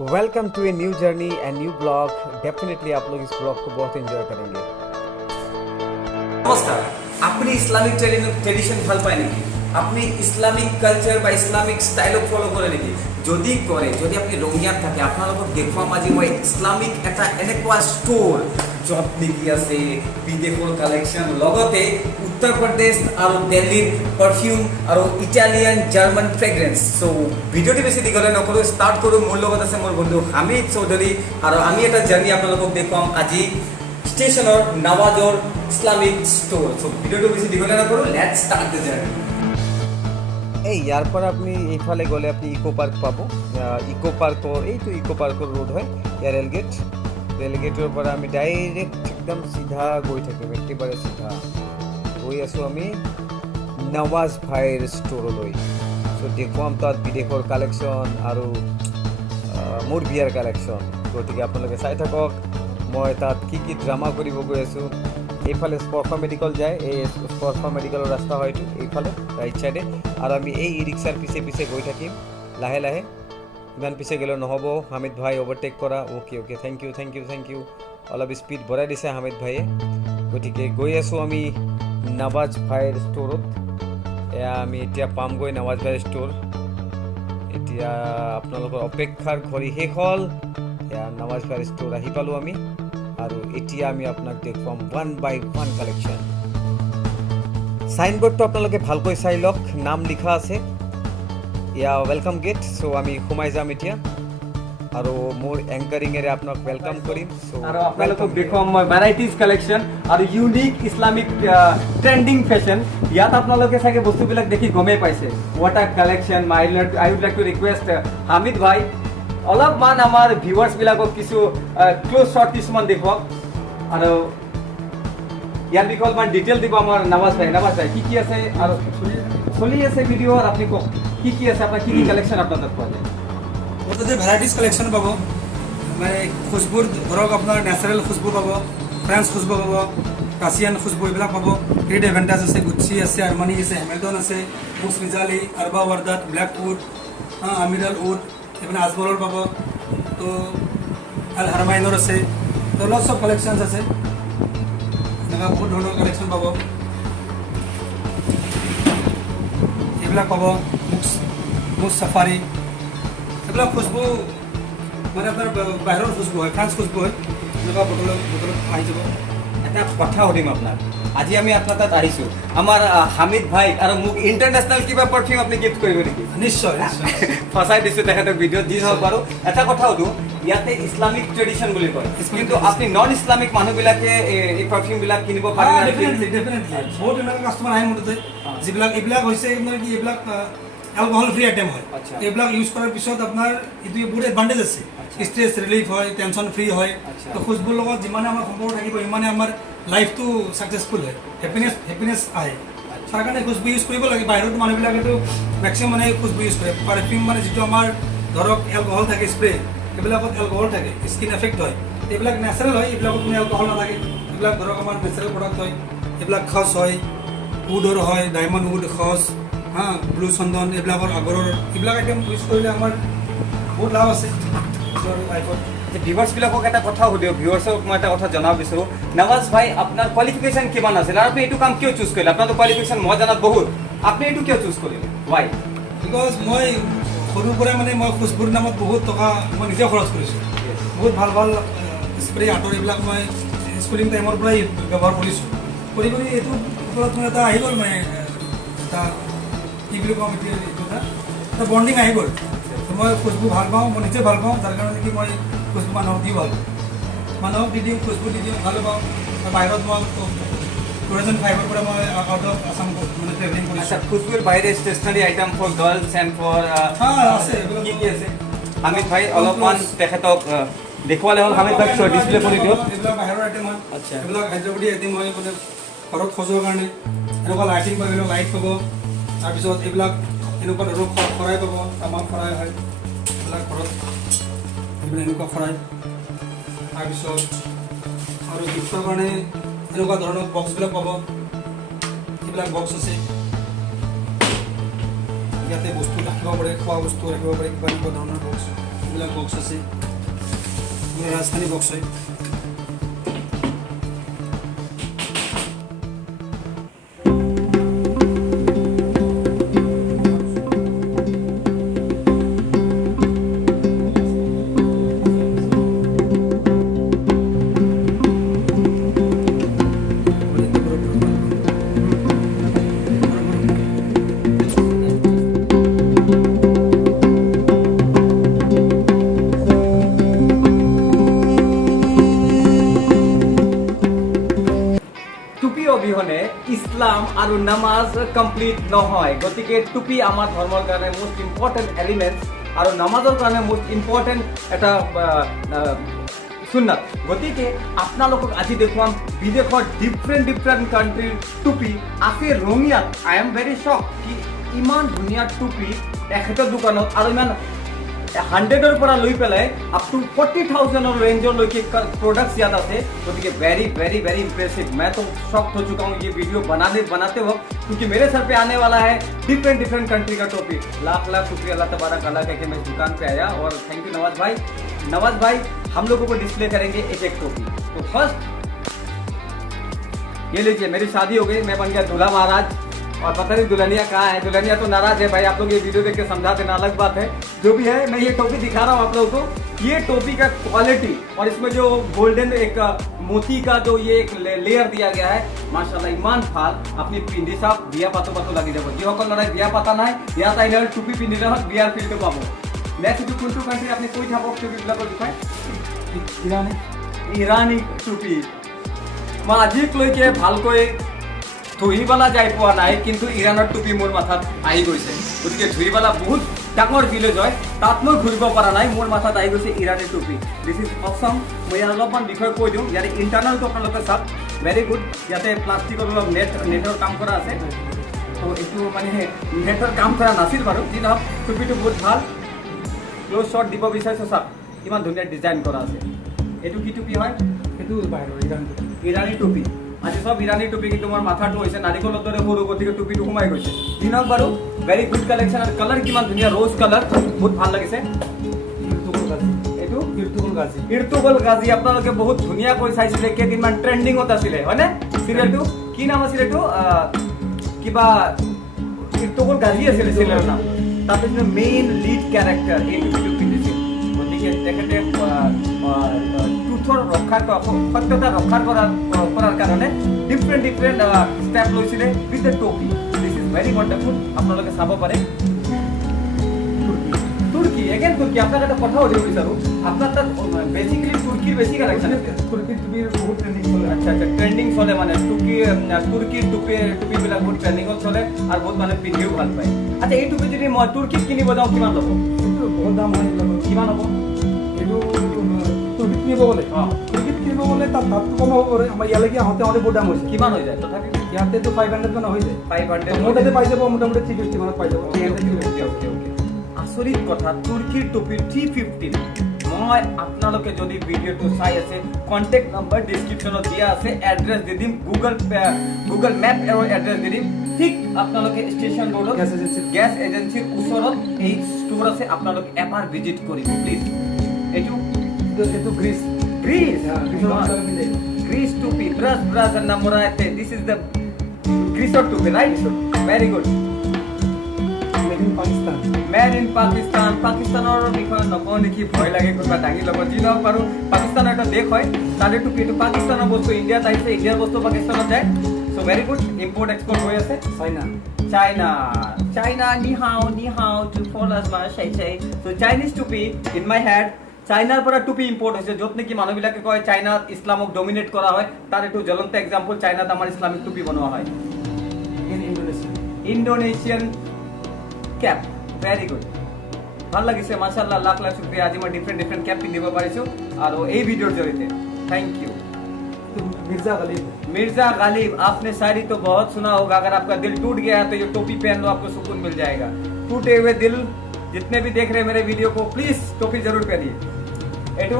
Welcome to a new journey and new blog. Definitely आप लोग इस ब्लॉग को बहुत एंजॉय करेंगे। নমস্কাৰ, আপুনি ইছলামিক ট্ৰেডিশ্যন ভাল পায় নেকি? আপুনি ইছলামিক কালচাৰ বা ইছলামিক ষ্টাইলক ফ'ল' কৰে নেকি? যদি কৰে, যদি আপুনি ৰঙিয়াত থাকে, আপোনালোকক দেখুৱাম আজি মই ইছলামিক এটা এনেকুৱা ষ্ট'ৰ য'ত নেকি আছে বিদেশৰ কালেকশ্যন, লগতে উত্তৰ প্ৰদেশ আৰু দিল্লীৰ পাৰফিউম আৰু ইটালিয়ান জাৰ্মান ফ্ৰেগ্ৰেন্স। চ' ভিডিঅ'টো বেছি দীঘলে নকৰোঁ, ষ্টাৰ্ট কৰোঁ। মোৰ লগত আছে মোৰ বন্ধু হামিদ চৌধুৰী আৰু আমি এটা জাৰ্নি আপোনালোকক দেখুৱাম আজি স্টেশনৰ নৱাজৰ ইছলামিক ষ্ট'ৰ। চ' ভিডিঅ'টো বেছি দীঘলে নকৰোঁ, লেটছ ষ্টাৰ্ট দ্য জাৰ্নি। এই ইয়াৰ পৰা আপুনি এইফালে গ'লে আপুনি ইকো পাৰ্ক পাব। ইকো পাৰ্কৰ এইটো ইকো পাৰ্কৰ ৰোড হয়, ইয়াৰ ৰেলগেটৰ পৰা আমি ডাইৰেক্ট একদম চিধা গৈ থাকিম, একেবাৰে চিধা গৈ আছোঁ আমি নৱাজ ভাইৰ ষ্ট'ৰলৈ। চ' দেখুৱাম তাত বিদেশৰ কালেকশ্যন আৰু মোৰ বিয়াৰ কালেকশ্যন। গতিকে আপোনালোকে চাই থাকক মই তাত কি কি ড্ৰামা কৰিব গৈ আছোঁ। এইফালে স্পৰ্শ মেডিকেল যায়, এই স্পৰ্শ মেডিকেলৰ ৰাস্তা হয়তো এইফালে ৰাইট ছাইডে, আৰু আমি এই ই ৰিক্সাৰ পিছে পিছে গৈ থাকিম লাহে লাহে। ইমান পিছে গ'লেও নহ'ব, হামিদ ভাই অভাৰটেক কৰা। Okay thank you. অলপ স্পীড বঢ়াই দিছে হামিদ ভাইয়ে। গতিকে গৈ আছোঁ আমি নৱাজ ভাইৰ ষ্ট'ৰত। এয়া আমি এতিয়া পামগৈ নৱাজ ভাইৰ ষ্ট'ৰ। এতিয়া আপোনালোকৰ অপেক্ষাৰ ঘড়ী শেষ হ'ল। এয়া নৱাজ ভাইৰ ষ্ট'ৰ আহি পালোঁ আমি, আৰু এতিয়া আমি আপোনাক দেখুৱাম 1/1 কালেকশ্যন। চাইনবোৰ্ডটো আপোনালোকে ভালকৈ চাই লওক, নাম লিখা আছে, এয়া ৱেলকাম গেট। চ' আমি সোমাই যাম এতিয়া, আৰু মোৰ এংকাৰিঙেৰে আপোনাক ৱেলকাম কৰিম। আৰু আপোনালোকক দেখুৱাম মই ভেৰাইটিজ কালেকশ্যন আৰু ইউনিক ইছলামিক ট্ৰেণ্ডিং ফেশ্বন। ইয়াত আপোনালোকে চাগে বস্তুবিলাক দেখি গমেই পাইছে, what a collection. I would like to request Hamid ভাই অলপমান আমাৰ ভিউৱাৰ্ছবিলাকক কিছু ক্ল'জ শ্বট কিছুমান দেখুৱাওক, আৰু ইয়াৰ বিষয়ে অলপমান ডিটেইল দিব আমাৰ নৱাজ ভাই। কি কি আছে আৰু চলি আছে ভিডিঅ', আৰু আপুনি কওক কি কি আছে, আপোনাৰ কি কি কালেকশ্যন আপোনাৰ তাত পোৱা যায়? তাতে ভেৰাইটিজ কালেকশ্যন পাব, মানে খুচবুৰ ধৰক আপোনাৰ নেচাৰেল খুচবু পাব, ফ্ৰেঞ্চ খুচবু পাব, ৰাছিয়ান খুচবু এইবিলাক পাব। গ্ৰেট এভেণ্টাজ আছে, গুচি আছে, আৰমানি আছে, হেমিল্টন আছে, মুছ ৰিজালি, আৰবা ৱাৰ্ডাত, ব্লেক উড, আমিৰাল উড, এইপিনে আজমলৰ পাব, তো আল হাৰমাইনৰ আছে, তো লটছ অফ কালেকশ্যনছ আছে। এনেকুৱা বহুত ধৰণৰ কালেকশ্যন পাব। এইবিলাক পাব মুছ চাফাৰী, এইবিলাক খুচবু মানে আপোনাৰ বাহিৰৰ খুচবু হয়, ফ্ৰেঞ্চ খুচবু হয়, এনেকুৱা বটলত আহি যাব। এটা কথা সুধিম আপোনাক, আজি আমি আপোনাৰ তাত আহিছোঁ, আমাৰ হামিদ ভাইক আৰু মোক ইণ্টাৰনেশ্যনেল কিবা পাৰফিউম আপুনি গিফ্ট কৰিব নেকি? নিশ্চয় ফচাই দিছোঁ তেখেতক ভিডিঅ'ত যি হওক বাৰু। এটা কথা সুধোঁ, ইয়াতে ইছলামিক ট্ৰেডিশ্যন বুলি কয়, কিন্তু আপুনি নন ইছলামিক মানুহবিলাকে এই পাৰফিউমবিলাক কিনিব পাৰে? ডেফিনেটলি বহুত এনেকুৱা কাষ্টমাৰ আহে মোৰ তাতে, যিবিলাক এইবিলাক হৈছে আপোনাৰ কি, এইবিলাক এলকহল ফ্ৰী আইটেম হয়। এইবিলাক ইউজ কৰাৰ পিছত আপোনাৰ এইটো বহুত এডভান্টেজ আছে, ষ্ট্ৰেছ ৰিলিফ হয়, টেনশ্যন ফ্ৰী হয়। তো খুচবুৰ লগত যিমানে আমাৰ সম্পৰ্ক থাকিব সিমানে আমাৰ লাইফটো ছাকচেছফুল হয়, হেপিনেছ আহে। তাৰ কাৰণে খুচবু ইউজ কৰিব লাগে। বাহিৰত মানুহবিলাকেতো মেক্সিমাম মানে খুচবু ইউজ কৰে। পাৰফিউম মানে যিটো আমাৰ ধৰক এলকহল থাকে, স্প্ৰে, এইবিলাকত এলকহল থাকে, স্কিন এফেক্ট হয়। এইবিলাক নেচাৰেল হয়, এইবিলাকত কোনো এলকহল নাথাকে। এইবিলাক ধৰক আমাৰ নেচাৰেল প্ৰডাক্ট হয়। এইবিলাক খচ হয়, উডৰ হয়, ডায়মণ্ড উড, খচ, ব্লু চন্দন, এইবিলাকৰ আগৰৰ এইবিলাক আইটেম ইউজ কৰিলে আমাৰ বহুত লাভ আছে লাইফত। ভিউৱাৰ্ছবিলাকক এটা কথা সুধিও, ভিউৱাৰ্ছক মই এটা কথা জনাব বিচাৰোঁ, নৱাজ ভাই আপোনাৰ কোৱালিফিকেশ্যন কিমান আছিল, আৰু আপুনি এইটো কাম কিয় চুজ কৰিলে? আপোনাৰতো কোৱালিফিকেশ্যন মই জনাত বহুত, আপুনি এইটো কিয় চুজ কৰিলে? ৱাই? বিকজ মই সৰুৰ পৰাই মানে মই খুচবুৰ নামত বহুত টকা মই নিজে খৰচ কৰিছোঁ। বহুত ভাল ভাল স্প্ৰে, আঁতৰ এইবিলাক মই স্কুলিং টাইমৰ পৰাই ব্যৱহাৰ কৰিছোঁ। কৰি এইটোৰ ওপৰত মোৰ এটা আহি গ'ল, মানে এটা কি বুলি ক'ম, এটা বণ্ডিং আহি গ'ল। মই খুচবু ভাল পাওঁ, মই নিজে ভাল পাওঁ, যাৰ কাৰণে কি মই খুচবু মানুহক দি ভাল পাওঁ, মানুহক দি দিওঁ, খুচবু দি দিওঁ, ভাল পাওঁ। বাহিৰত মই 2005ৰ পৰা মই আউট অফ আছাম মানে ট্ৰেভেলিং কৰিছোঁ। খুচবুৰ বাহিৰে stationery item for girls and for আছে, কি কি আছে? হামিদ ভাই অলপমান তেখেতক দেখুৱালে হ'ল। হামিদ ভাই ডিছপ্লে কৰি দিয়ক। এইবিলাক বাহিৰৰ আইটেম হয়, আচ্ছা। এইবিলাক হায়দৰাবাদী আইটেম হয়, মানে ঘৰত সজোৱাৰ কাৰণে। এনেকুৱা লাইটিং পাব, এইবিলাক লাইট পাব। তাৰপিছত এইবিলাক এনেকুৱা ধৰণৰ শৰাই পাব, তামাক শৰাই হয়, এইবিলাক ঘৰত এইবিলাক এনেকুৱা শৰাই। তাৰপিছত আৰু গিফ্টৰ কাৰণে এনেকুৱা ধৰণৰ বক্সবিলাক পাব, এইবিলাক বক্স আছে। ইয়াতে বস্তু ৰাখিব পাৰে, খোৱা বস্তু ৰাখিব পাৰে, কিবা এনেকুৱা ধৰণৰ বক্স। এইবিলাক বক্স আছে, ৰাজস্থানী বক্স হয়। টুপি অবিহনে ইছলাম আৰু নামাজ কমপ্লিট নহয়, গতিকে টুপি আমাৰ ধৰ্মৰ কাৰণে মোষ্ট ইম্পৰ্টেণ্ট এলিমেণ্টছ আৰু নামাজৰ কাৰণে মোষ্ট ইম্পৰ্টেণ্ট এটা সুন্নাত। গতিকে আপোনালোকক আজি দেখুৱাম বিদেশৰ ডিফাৰেণ্ট কাণ্ট্ৰিৰ টুপি আছে ৰঙিয়াত। আই এম ভেৰি শ্বক কি ইমান ধুনীয়া টুপি এখেতৰ দোকানত, আৰু ইমান 100ৰ পৰা লৈ পেলাই আপ টু 40,000 रेंजरলৈকে प्रोडक्ट्स याद आते। गतिके वेरी इम्प्रेसिव। मैं तो शॉक हो चुका हूँ ये वीडियो बनाते वक्त, क्योंकि मेरे सर पे आने वाला है डिफरेंट कंट्री का टोपी। लाख शुक्रिया अल्लाह तबारक अल्लाह का कि मैं इस दुकान पे आया, और थैंक यू नवाज भाई हम लोगों को डिस्प्ले करेंगे एक टोपी। तो फर्स्ट ये लीजिए, मेरी शादी हो गई, मैं बन गया दूल्हा महाराज, और पता नहीं दुल्हनिया कहाँ है। दुल्हनिया तो नाराज है भाई, आप लोग ये वीडियो देख के समझा देना, अलग बात है। जो भी है, मैं ये टोपी दिखा रहा हूँ आप लोगों को। ये टोपी का क्वालिटी और इसमें जो गोल्डन एक मोती का जो ये एक लेयर दिया गया है, माशाल्लाह इमान फाल अपनी पिंडी साहब बिया पातो लगी যাব। যিসকল লৰাই বিয়া পাতা নাই ইয়াত আহিলে টুপি পিন্ধিলে হ'ল বিয়াৰ ফিল্ডটো পাব। নেক্সট এইটো কোনটো কাণ্ট্ৰি আপুনি কৈ থাকক টুপিবিলাকৰ বিষয়ে? ইৰাণী টুপি। মই আজিলৈকে ভালকৈ ধুইবালা যাই পোৱা নাই, কিন্তু ইৰাণৰ টুপি মোৰ মাথাত আহি গৈছে। গতিকে ধুইবালা বহুত ডাঙৰ ভিলেজ হয়, তাত মই ঘূৰিব পৰা নাই, মোৰ মাথাত আহি গৈছে ইৰাণী টুপি। This is Assam. মই ইয়াৰ অলপমান বিষয়ে কৈ দিওঁ। ইয়াৰে ইণ্টাৰনেলটো আপোনালোকে চাওক, ভেৰি গুড। ইয়াতে প্লাষ্টিকৰ অলপ নেটৰ কাম কৰা আছে। তো এইটো মানে নেটৰ কাম কৰা নাছিল বাৰু, যি নহওক টুপিটো বহুত ভাল। ক্ল'জ শ্বট দিব বিচাৰিছোঁ, চাওক ইমান ধুনীয়া ডিজাইন কৰা আছে। এইটো কি টুপি হয়? সেইটো ইৰাণী টুপি। আজি সব ইৰাণী টুপি, কিন্তু মোৰ মাথাটো হৈছে নাৰিকলৰ দৰে সৰু, গতিকে টুপিটো সোমাই গৈছে। দিনক বাৰু ভেৰি গুড কালেকশ্যন, আৰু কালাৰ কিমান ধুনীয়া, ৰ'জ কালাৰ, বহুত ভাল লাগিছে। এইটো ইৰ্তুগল গাজী আপোনালোকে বহুত ধুনীয়াকৈ চাইছিলে, কেইদিনমান ট্ৰেণ্ডিঙত আছিলে হয়নে চিৰিয়েলটো? কি নাম আছিলে এইটো? কিবা ইৰ্তুগল গাজী আছিলে চিৰিয়েলৰ নাম। তাতে মেইন লিড কেৰেক্টাৰ এই টুপিটো পিন্ধিছিল। গতিকে তেখেতে টুথৰ সত্যতা ৰক্ষা কৰাৰ কাৰণে ডিফাৰেণ্ট ষ্টেপ লৈছিলে উইথ দ্য টপি। This is very wonderful. আপোনালোকে চাব পাৰে। Turkey again Turkey. আপোনাক এটা কথা সুধিব বিচাৰোঁ, আপোনাৰ তাত বেচিকেলি তুৰ্কীৰ বেছি কালেকশ্যন আছে? তুৰ্কীৰ টুপিৰ বহুত ট্ৰেণ্ডিং চলে। আচ্ছা, ট্ৰেণ্ডিং চলে মানে তুৰ্কীৰ টুপিবিলাক বহুত ট্ৰেণ্ডিঙত চলে, আৰু বহুত মানুহে পিন্ধিও ভাল পায়। আচ্ছা, এই টুপি যদি মই তুৰ্কীত কিনিব যাওঁ কিমান ল'ব? এইটো বহুত দাম হয়। কিমান হ'ব? এইটো তুৰ্কীত কিনিব গ'লে তাত দামটো কম হ'ব পাৰে। আমাৰ ইয়ালৈকে আহোঁতে বহুত দাম হৈছে। কিমান হৈ যায় তথাপি? ইয়াতেতো 500 মান হৈ যায়। 500 মোৰ তাতে পাই যাব মোটামুটি 350 মানত পাই যাব। আচৰিত কথা, তুৰ্কীৰ টুপি 350। মই আপোনালোকে যদি ভিডিঅ'টো চাই আছে, কণ্টেক্ট নম্বৰ ডিছক্ৰিপশ্যনত দিয়া আছে, এড্ৰেছ দি দিম, গুগল মেপ আৰু এড্ৰেছ দি দিম। ঠিক আপোনালোকে ষ্টেচন ৰোডত গেছ এজেঞ্চিৰ ওচৰত এই ষ্ট'ৰ আছে, আপোনালোকে এবাৰ ভিজিট কৰিব প্লিজ। এইটো গ্ৰীচ টুপি, ব্ৰাছ নামৰাতে। দিছ ইজ দ্য গ্ৰীচৰ টুপি, right? Very good. Made in Pakistan. পাকিস্তানৰ বিষয়ে নকওঁ নেকি, ভয় লাগে কোনোবা দাঙি ল'ব। যি নহওক বাৰু, পাকিস্তানৰ এটা দেশ হয়, তাৰে টুপি এইটো পাকিস্তানৰ বস্তু ইণ্ডিয়াত আহিছে, ইণ্ডিয়াৰ বস্তু পাকিস্তানত যায়। চ' ভেৰি গুড। ইম্পৰ্ট এক্সপৰ্ট হৈ আছে। চাইনা নিহাও টু ফলাছ মা চাই। চ' চাইনিজ টুপি ইন মাই হেড। চাইনাৰ পৰা টুপি ইম্পৰ্ট হৈছে, য'ত নেকি মানুহবিলাকে কয় চাইনাত ইছলামক ডমিনেট কৰা হয়, তাৰ এইটো জ্বলন্ত এক্সাম্পল। চাইনাত আমাৰ ইছলামিক টুপি বনোৱা হয়। ইণ্ডোনেছিয়ান কেপ, ভেৰি গুড, ভাল লাগিছে মাশাআল্লাহ। লাখ শুক্ৰিয়া। আজি মই ডিফাৰেণ্ট কেপ পিন্ধিব পাৰিছোঁ, আৰু এই ভিডিঅ'ৰ জৰিয়তে थैंक यू। मिर्जा गालिब, आपने शायरी तो बहुत सुना होगा। अगर आपका दिल टूट गया है तो ये टोपी पहन लो, आपको सुकून मिल जाएगा। टूटे हुए दिल जितने भी देख रहे हैं मेरे वीडियो को, प्लीज टोपी जरूर पहनिए। এইটো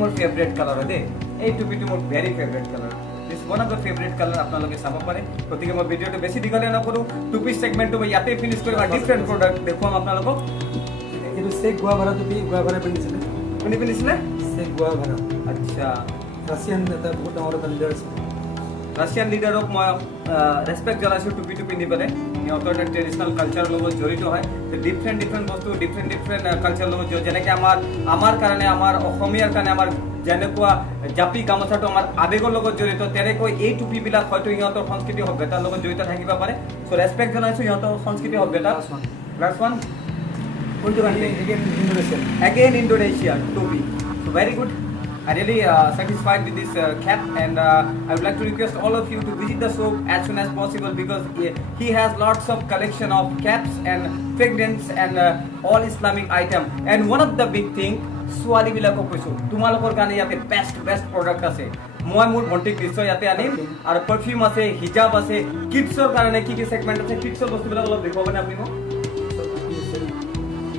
মোৰ ফেভৰেট কালাৰ হয় দেই। এই টুপিটো মোৰ very favourite colour. This one of the favourite colour. আপোনালোকে চাব পাৰে। গতিকে মই ভিডিঅ'টো বেছি দীঘলীয়া নকৰোঁ, টুপি ছেগমেণ্টটো মই ইয়াতে ফিনিছ কৰিম, আৰু ডিফাৰেণ্ট প্ৰডাক্ট দেখুৱাম আপোনালোকক। এইটো টুপি চেক গুৱাভাৰা টুপি গুৱাভাৰা পিন্ধিছিলে কোনে পিন্ধিছিলে? চেক গুৱাভাৰা আচ্ছা, ৰাছিয়ান এটা বহুত ডাঙৰ এটা লিডাৰ আছিল ৰাছিয়ান লিডাৰক মই ৰেচপেক্ট জনাইছোঁ টুপিটো পিন্ধি পেলাই। সিহঁতৰ এটা ট্ৰেডিশ্যনেল কালচাৰৰ লগত জড়িত হয়। ডিফাৰেণ্ট বস্তু ডিফাৰেণ্ট কালচাৰৰ লগত জড়িত। যেনেকৈ আমাৰ কাৰণে, আমাৰ অসমীয়াৰ কাৰণে আমাৰ যেনেকুৱা জাপি গামোচাটো আমাৰ আৱেগৰ লগত জড়িত, তেনেকৈ এই টুপিবিলাক হয়তো সিহঁতৰ সংস্কৃতি সভ্যতাৰ লগত জড়িত থাকিব পাৰে। চ' ৰেচপেক্ট জনাইছোঁ সিহঁতৰ সংস্কৃতি সভ্যতা। ক্লাছ ওৱান কোনটো country? Indonesian Again Indonesia, Toby. So very good. I really satisfied with this cap, and I would like to request all of you to visit the shop as soon as possible, because he has lots of collection of caps and fragrance and all Islamic item. And one of the big thing, ছোৱালী বিলাকক কৈছোঁ তোমালোকৰ কাৰণে ইয়াতে best product আছে। মই মোৰ ভণ্টিক নিশ্চয় ইয়াতে আনিম। আৰু পাৰফিউম আছে, হিজাব আছে, কিডছৰ কাৰণে কি ছেগমেণ্ট আছে, কিডছৰ বস্তুবিলাক অলপ দেখুৱাবনে আপুনি মোক?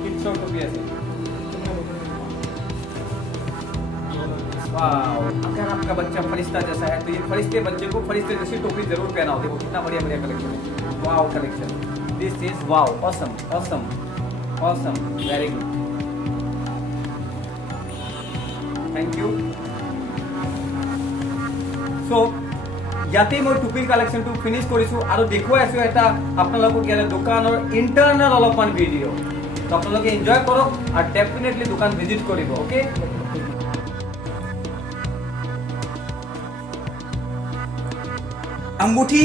কিডছৰ টুপি আছে। वाओ, अगर आपका बच्चा फरिश्ता जैसा है तो ये फरिश्ते बच्चे को फरिश्ते जैसी टोपी जरूर पहनाओ। देखो कितना बढ़िया कलेक्शन है। Wow collection, this is wow, awesome, very good, thank you. So ইয়াতে মই টুপিৰ কালেকশ্যনটো ফিনিছ কৰিছোঁ আৰু দেখুৱাই আছোঁ এটা আপোনালোকক ইয়াতে দোকানৰ ইণ্টাৰনেল অলপমান ভিডিঅ'। তো আপোনালোকে এনজয় কৰক আৰু ডেফিনেটলি দোকান ভিজিট কৰিব। অ'কে, अंगूठी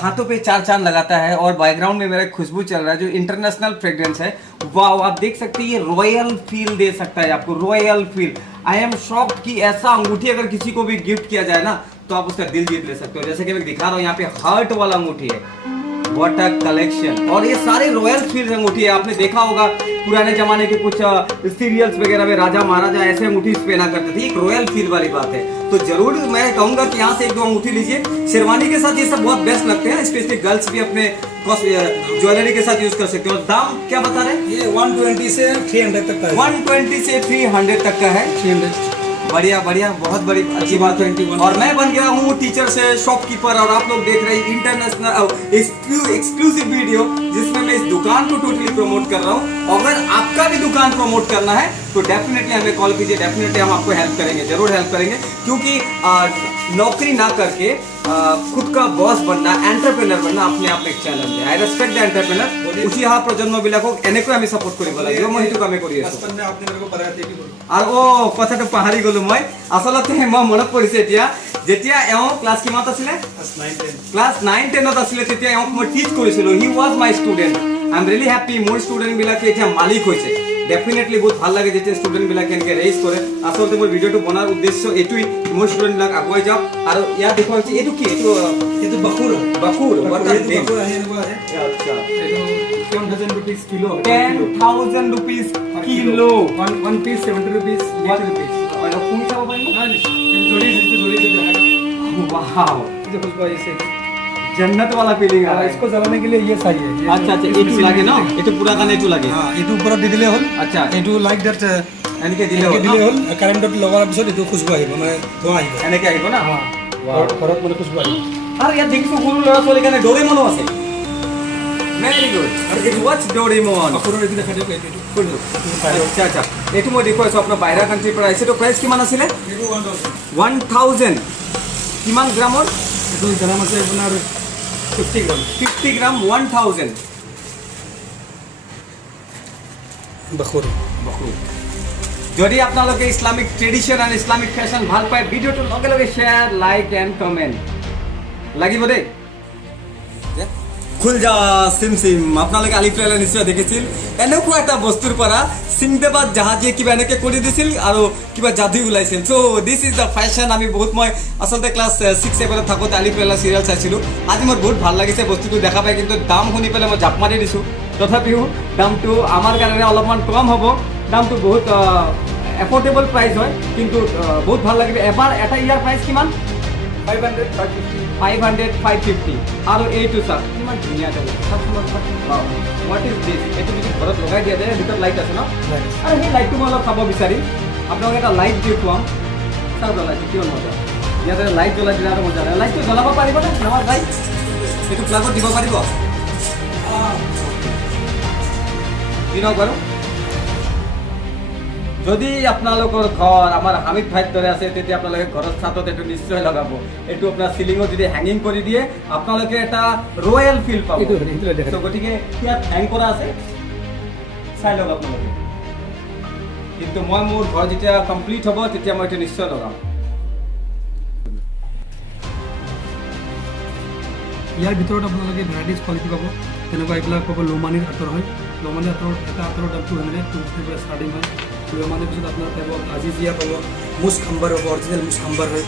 हाथों पे चार चांद लगाता है और बैकग्राउंड में मेरा खुशबू चल रहा है जो इंटरनेशनल फ्रेग्रेंस है। वाओ, आप देख सकते हैं ये रॉयल फील दे सकता है आपको, royal feel. I am shocked कि ऐसा अंगूठी अगर किसी को भी गिफ्ट किया जाए ना तो आप उसका दिल जीत ले सकते हो। जैसे कि मैं दिखा रहा हूँ यहाँ पे हार्ट वाला अंगूठी है। व्हाट अ कलेक्शन, और ये सारे रॉयल फील अंगूठी है। आपने देखा होगा पुराने जमाने के कुछ सीरियल्स वगैरह में राजा महाराजा ऐसे अंगूठी पहना करते थे। एक रॉयल फील वाली बात है। तो जरूर मैं कहूंगा कि यहाँ से एक दो अंगूठी लीजिए। शेरवानी के साथ ये सब बहुत बेस्ट लगते हैं, स्पेशली गर्ल्स भी अपने ज्वेलरी के साथ यूज कर सकते हो। दाम क्या बता रहे हैं? ये 120 से 300 तक का है। 120 से 300 तक का है। 300 बढ़िया, बहुत बड़ी अच्छी बात है। और मैं बन गया हूँ टीचर से शॉपकीपर, और आप लोग देख रहे हैं इंटरनेशनल एक्सक्लूसिव वीडियो जिसमें मैं इस दुकान को टोटली प्रमोट कर रहा हूँ। अगर आपका भी दुकान प्रमोट करना है तो डेफिनेटली हमें कॉल कीजिए, डेफिनेटली हम आपको हेल्प करेंगे, जरूर हेल्प करेंगे। क्योंकि नौकरी ना करके खुद का बॉस बनना, एंटरप्रेन्योर बनना अपने आप में एक चैलेंज है। आई रेस्पेक्ट द एंटरप्रेन्योर। উঠি অহা প্ৰজন্মবিলাকক এনেকৈ আমি ছাপোৰ্ট কৰিব লাগিব। মই সেইটো কামেই কৰি আছোঁ। আৰু কথাটো পাহৰি গ'লো মই। আচলতে মই মনত পৰিছে এতিয়া, যেতিয়া এওঁ ক্লাছ কিমানত আছিলে? ক্লাছ 9-10ত আছিলে, তেতিয়া এওঁক মই টিচ কৰিছিলোঁ। He was my student. I am really happy মোৰ ষ্টুডেণ্টবিলাকে এতিয়া মালিক হৈছে। ডেফিনেটলি বহুত ভাল লাগে যেতিয়া ষ্টুডেণ্টবিলাকে এনেকৈ ৰেইজ কৰে। আচলতে মোৰ ভিডিঅ'টো বনোৱাৰ উদ্দেশ্য এইটোৱেই, মোৰ ষ্টুডেণ্টবিলাক আগুৱাই যাওক। আৰু ইয়াত দেখুওৱা হৈছে এইটো কি? এইটো বাকুৰ। আচ্ছা, 10,000 rupees kilo. 10,000 rupees kilo. One piece 70 rupees, 80 rupees. और कुणी चाव पाहिजे? वाव, ये खुशबू है इसे। जन्नत वाला फीलिंग आ रहा है। इसको जलाने के लिए ये चाहिए। अच्छा, এইটো লাগে ন? এইটো পুৰা কাৰণে এইটো লাগে। हां, এইটো ওপৰত দি দিলে হ'ল। আচ্ছা, এইটো লাইক দ্যাট এনেকে দিলে হ'ল। কাৰেণ্টত লগাৰ পিছত এইটো খুশবু আহিব, মানে ধোঁৱা আহিব। এনেকে আহিব না? হাঁ, ঘৰত মানে খুশবু আহিব। আৰু ইয়াত দেখিছোঁ সৰু ল'ৰা ছোৱালীৰ কাৰণে ডৰেমনো আছে। Very good. আৰু এইটো ৱাটছ ডৰেমন? কাপোৰৰ এইটো দেখা দিয়ক, এইটো আচ্ছা, এইটো মই দেখুৱাইছোঁ আপোনাৰ বাহিৰা কাণ্ট্ৰিৰ পৰা আহিছে। তো প্ৰাইচ কিমান আছিলে? এইটো 1000। 1000। কিমান গ্ৰামৰ? এইটো গ্ৰাম আছে আপোনাৰ 50 গ্ৰাম। 50 গ্ৰাম 1000। বাখুৰ। যদি আপোনালোকে Islamic tradition and Islamic fashion ভাল পায়, ভিডিঅ'টো লগে লগে শ্বেয়াৰ, লাইক এণ্ড কমেণ্ট লাগিব দেই। খুলজা চিম আপোনালোকে আলিফুলা নিশ্চয় দেখিছিল। এনেকুৱা এটা বস্তুৰ পৰা চিমদেবাদ জাহাজীয়ে কিবা এনেকৈ কৰি দিছিল আৰু কিবা যাদু ওলাইছিল। চ' দিছ ইজ দ্য ফেশ্বন। আমি মই আচলতে ক্লাছ 6-7ত থাকোঁতে আলিফুলা চিৰিয়েল চাইছিলোঁ। আজি মোৰ বহুত ভাল লাগিছে বস্তুটো দেখা পাই, কিন্তু দাম শুনি পেলাই মই জাপ মাৰি দিছোঁ। তথাপিও দামটো আমাৰ কাৰণে অলপমান কম হ'ব। দামটো বহুত এফৰ্ডেবল প্ৰাইচ হয়, কিন্তু বহুত ভাল লাগিব। এবাৰ এটা ইয়াৰ প্ৰাইচ কিমান? 500, 550। আৰু এইটো চাওক কিমান ধুনীয়া এটা হোৱাট ইজ দিছ? এইটো যদি ঘৰত লগাই দিয়া যায়, ভিতৰত লাইট আছে ন? আৰু সেই লাইটটো মই অলপ চাব বিচাৰিম। আপোনালোকে এটা লাইট দেখুৱাম। চাওক লাইটটো কিমান মজা। ইয়াতে লাইট জ্বলাই দিলে আৰু মজা। লাইটটো জ্বলাব পাৰিবনে? আমাৰ লাইট এইটো প্লাগত দিব পাৰিব? দিনক বাৰু যদি আপোনালোকৰ ঘৰ আমাৰ হামিদ ভাইৰ দৰে আছে তেতিয়া আপোনালোকে ঘৰৰ ছাদত এইটো নিশ্চয় লগাব। এইটো আপোনাৰ চিলিঙত যদি হেঙিং কৰি দিয়ে আপোনালোকে এটা ৰয়েল ফিল পাব। তো গতিকে ইয়াত হেং কৰা আছে, চাই লওক আপোনালোকে। কিন্তু মই মোৰ ঘৰ যেতিয়া কমপ্লিট হ'ব তেতিয়া মই এইটো নিশ্চয় লগাম। ইয়াৰ ভিতৰত আপোনালোকে ভেৰাইটিজ কোৱালিটি পাব। তেনেকুৱা এইবিলাক পাব লোমানিৰ আঁতৰ হয়। লোমানিৰ আঁতৰ এটা আঁতৰৰ দাম 200 250 ষ্টাৰ্টিং হয়। লোমানিৰ পিছত আপোনাৰ পাব আজিজিয়া পাব, মুস্ক আম্বাৰ পাব, অৰিজিনেল মুস্ক আম্বাৰ হয়।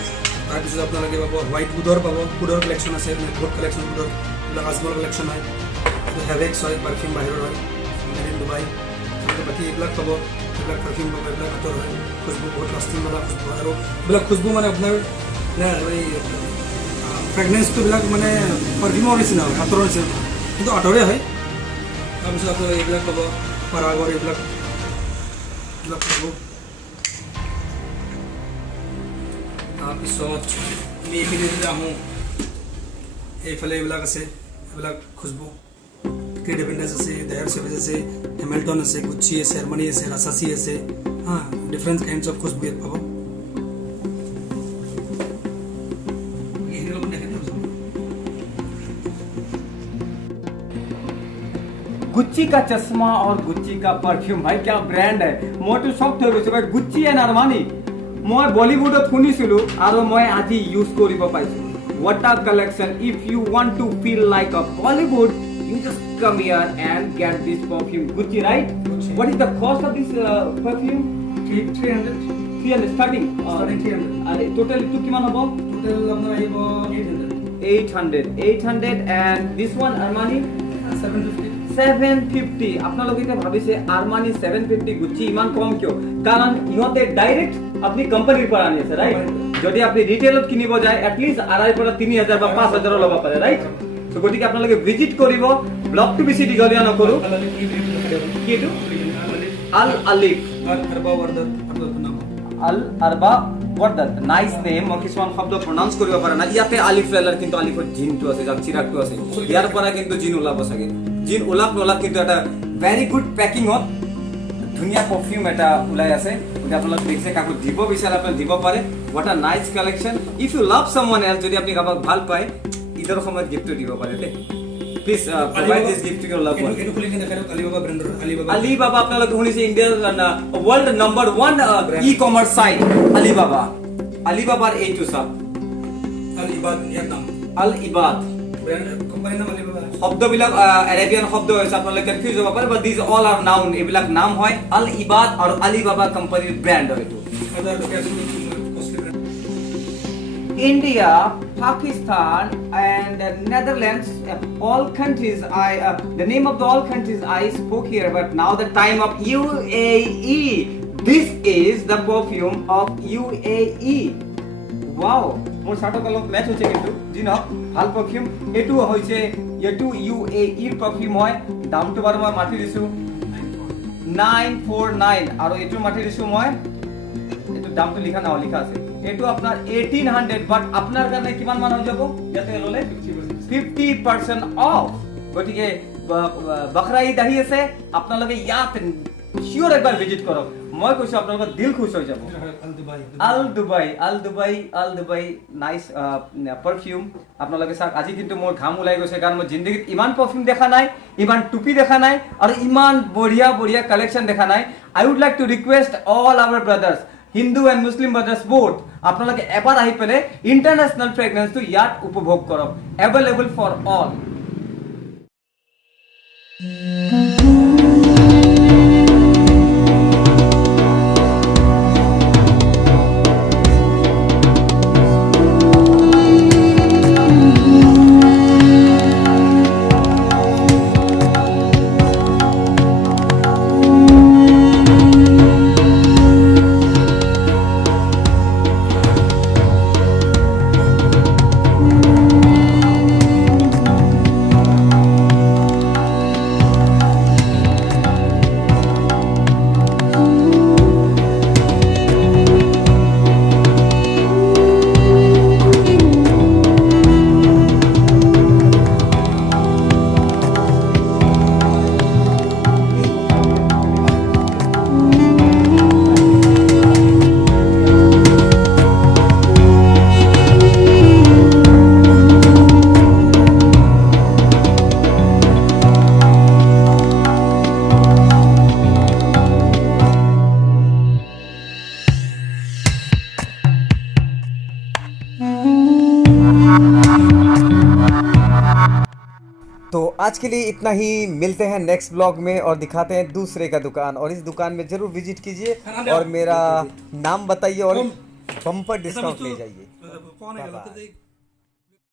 তাৰপিছত আপোনালোকে পাব হোৱাইট উডৰ পাব, উডৰ কালেকশ্যন আছে, বহুত কালেকশ্যন উডৰ, এইবিলাক আজমল কালেকশ্যন হয়, এইটো হেভেক্স হয়, পাৰফিউম বাহিৰৰ হয়, মেড ইন ডুবাই। তেনেকৈ বাকী এইবিলাক পাব, এইবিলাক পাৰফিউম পাব, এইবিলাক আঁতৰ হয়, খুচবু বহুত লাষ্টিংৱালা খুচবু। আৰু এইবিলাক খুচবু মানে আপোনাৰ এই ফ্ৰেগনেন্সটোবিলাক মানে পাৰফিউমৰ নিচিনা হয়, আঁতৰৰ নিচিনা কিন্তু আঁতৰে হয়। তাৰপিছত আপোনাৰ এইবিলাক পাব, পাৰাগৰ এইবিলাক পাব। তাৰপিছত আমি এইখিনি যদি আহোঁ, এইফালে এইবিলাক আছে, এইবিলাক খুচবু ক্ৰিয়েট এভেণ্টাছ আছে, ডায়াৰ চেভেজ আছে, হেমিল্টন আছে, গুচি আছে, আৰমানি আছে, ৰাচাচি আছে, ডিফাৰেণ্ট কাইণ্ডছ অফ খুচবু ইয়াত পাব। गुच्ची का चश्मा और गुच्ची का परफ्यूम, भाई क्या ब्रांड है। मैं तो शॉक হৈ গৈছো ভাই, গুচ্ची এণ্ড আৰমানি মই বলিউডত শুনিছিলো আৰু মই আজি ইউজ কৰিব পাইছো। What a collection! If you want to feel like a Bollywood, you just come here and get this perfume. Gucci, right? Gucci. What is the cost of this perfume? 300 starting. Starting 300. আৰু total টো কিমান হ'ব? Total আপোনাৰ আহিব 800 800 and this one Armani 750 750। আপোনালোকে এতিয়া ভাবিছে আৰমানি 750 গুচ্ছি ইমান কম কিয়? কাৰণ ইহঁতে ডাইৰেক্ট আপুনি কোম্পানীৰ পৰা আনি আছে, ৰাইট? যদি আপুনি ৰিটেইলত কিনিব যায় এটলিষ্ট 2,500 পৰা 3,000 বা 5,000 ল'ব পাৰে, ৰাইট? তো গতিকে আপোনালোকে ভিজিট কৰিব। ব্লগটো বেছি দীঘলীয়া নকৰোঁ। কি এইটো? আল আলিফ আল আৰবা ৱাৰ্ডাত, নাইচ নেম। মই কিছুমান শব্দ প্ৰনাউন্স কৰিব পৰা নাই। ইয়াতে আলিফ লেলাৰ কিন্তু আলিফত জিনটো আছে, যাক চিৰাকটো আছে, ইয়াৰ পৰা কিন্তু জিন ওলাব চাগে। জিন ওলাক নোলাক কিন্তু এটা ভেৰি গুড পেকিঙত ধুনীয়া পাৰফিউম এটা ওলাই আছে। যদি আপোনালোকে দেখিছে, কাকো দিব বিচাৰে আপোনালোকে দিব পাৰে। হোৱাট আ nice collection. If you love someone else, যদি আপুনি কাৰোবাক ভাল পায় ঈদৰ সময়ত গিফ্টটো দিব পাৰে দেই। Please provide this gift to your love one. Alibaba আপোনালোকে শুনিছে ইণ্ডিয়াৰ world number 1 e commerce site Alibaba. আলিবাবাৰ এইটো চাওক, আল ইবাদ। শব্দবিলাক এৰেবিয়ান শব্দ হৈছে, আপোনালোকে কনফিউজ হ'ব পাৰে, বাট দিজ অল আৰ নাউন। এইবিলাক নাম হয়। আল ইবাদ আৰু আলিবাবা কোম্পানীৰ ব্ৰেণ্ড হয় এইটো। India, Pakistan, and Netherlands, all countries. The name of the all countries I spoke here, but now the time of UAE. This is the perfume of UAE. Wow, মোৰ চাৰ্টৰ লগত মেচ হৈছে কিন্তু যি নহওক ভাল পাৰফিউম। এইটো হৈছে এইটো UAE ৰ পাৰফিউম হয়। দামটো বাৰু মই মাতি দিছোঁ 949 আৰু এইটো মাতি দিছোঁ মই, এইটো দামটো লিখা নাও, লিখা আছে এইটো আপোনাৰ 1800, বাট আপোনাৰ কাৰণে কিমান মান হৈ যাব ইয়াতে ল'লে 50% অফ। গতিকে বকৰা ঈদ আহি আছে, আপোনালোকে ইয়াত শিওৰ একবাৰ ভিজিট কৰক। মই কৈছোঁ আপোনালোকৰ দিল খুশ হৈ যাব। আল দুবাই নাইচ পাৰফিউম। আপোনালোকে চাওক, আজি কিন্তু মোৰ ঘাম ওলাই গৈছে, কাৰণ মই জিন্দগীত ইমান পাৰফিউম দেখা নাই, ইমান টুপি দেখা নাই, আৰু ইমান বঢ়িয়া বঢ়িয়া কালেকশ্যন দেখা নাই। I would like to request all our brothers, Hindu and Muslim brothers both, আপোনালোকে এবাৰ আহি পেলাই ইণ্টাৰনেশ্যনেল ফ্ৰেগনেন্সটো ইয়াত উপভোগ কৰক। Available for all. आज के लिए इतना ही, मिलते हैं नेक्स्ट ब्लॉग में और दिखाते हैं दूसरे का दुकान, और इस दुकान में जरूर विजिट कीजिए और मेरा नाम बताइए और बम्पर डिस्काउंट ले जाइए। कौन है